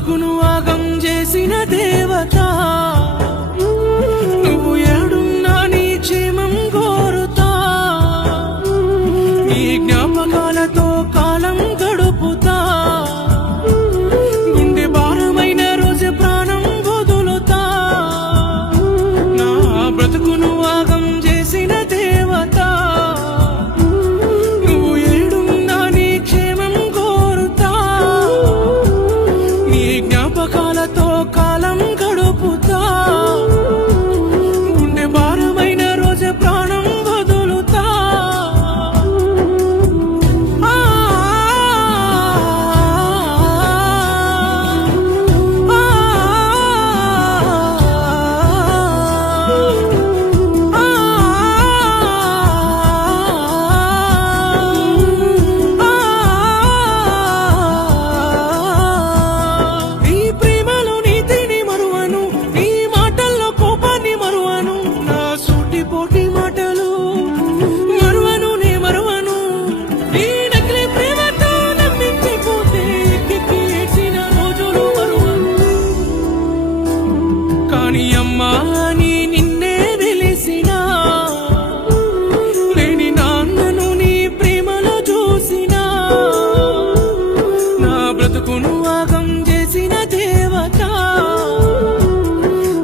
బ్రతుకును ఆగం చేసిన దేవత నువ్వు ఏడున్నా నీ క్షేమం కోరుతా నీ జ్ఞాపకాలతో కాలం గడుపుతా గుండె భారమైన రోజు ప్రాణం వదులుతా నా బ్రతుకును ఆగం చేసిన దేవత నువ్వు ఏడున్నా నీ క్షేమం కోరుతా నీ జ్ఞాపకాలతో కాలం గడుపుతా గుండె భారమైన రోజు ప్రాణం వదులుతా నీ ప్రేమలో నీతిని మరువను నీ మాటల్లో కోపాన్ని మరువను నా సూటిపోటి మాటలు మరువను నే మరువను నీ నకిలీ ప్రేమతో నమ్మించిపోతే ఎక్కి ఏడ్చిన రోజులు మరువను కానీ అమ్మా నీ నిన్నే వెలిసినా లేని నాన్నను నీ ప్రేమలో చూసినా నా బ్రతుకును ఆగం చేసిన దేవత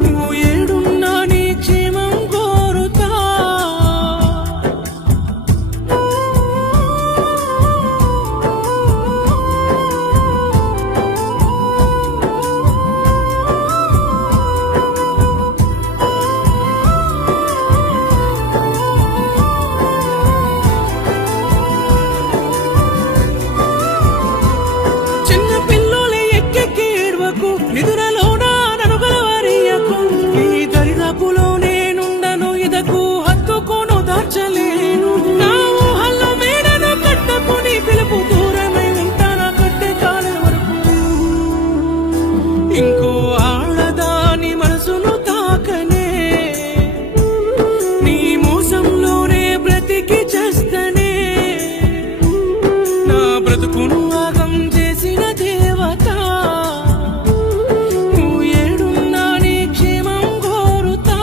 నువ్వు ఏడున్నా నీ క్షేమం కోరుతా చిన్న పిల్లులే ఎక్కెక్కి ఏడ్వకు నిదురలోనా నన్ను గలవరియకు నీ దరిదాపులో నేనుండను ఇదకు హత్తుకోను దాచలేను నా ఊహల్లో మేడను కట్టుకుని పిలుపు దూరమై ఉంటానా కట్టె కాలే వరకు ఇంకో ఆడదాని మనసును తాకనే నీ మోసంలోనే బ్రతికి చేస్తనే నా బ్రతుకును ఆగం చేసిన దేవత నువ్వు ఏడున్నా నీ క్షేమం కోరుతా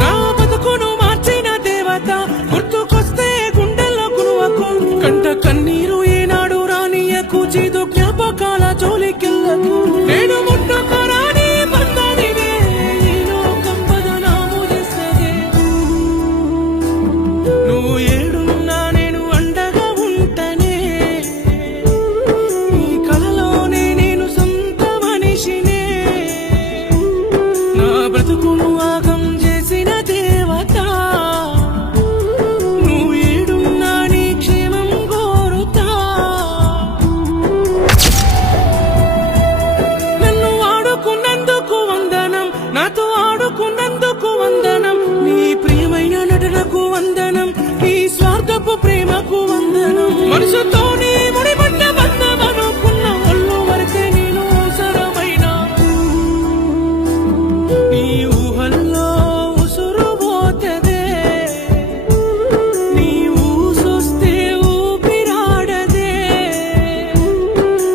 నా బతుకును మార్చిన దేవత గుర్తుకొస్తే గుండెల్లో గురువకు కంట కన్నీరు ఏనాడు రానియకు చేదు జ్ఞాపకాల జోలికెళ్ళకు నేను ముట్టుకోరాని బంధానివే ఈ లోకం బదనాము చేస్తదే నువ్వు ఏడున్నా నేను అండగా ఉంటనే నీ కలలోనే నేను సొంత మనిషినే నా బ్రతుకును ఆగం చేసిన దేవత నువ్వు ఏడున్నా నీ క్షేమం కోరుతా నన్ను ఆడుకున్నందుకు వందనం నాతో ఆడుకున్నందుకు వందనం నీ ప్రియమైన నటనకు వందనం నీ స్వార్థపు ప్రేమకు వందనం మనసుతోనే ముడిపడ్డ బంధమనుకున్న ఒళ్ళు వరకే నేను అవసరమైన నీ ఊహల్లో ఉసురు పోతదే నీ ఊసొస్తే ఊపిరాడదే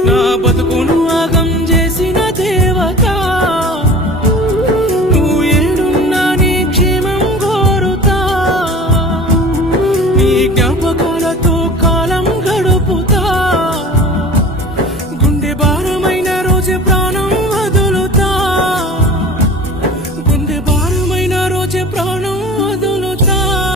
నా బతుకును ఆగం చేసిన దేవత నువ్వు ఏడున్నా నీ క్షేమం కోరుతా నీ జ్ఞాపకాలతో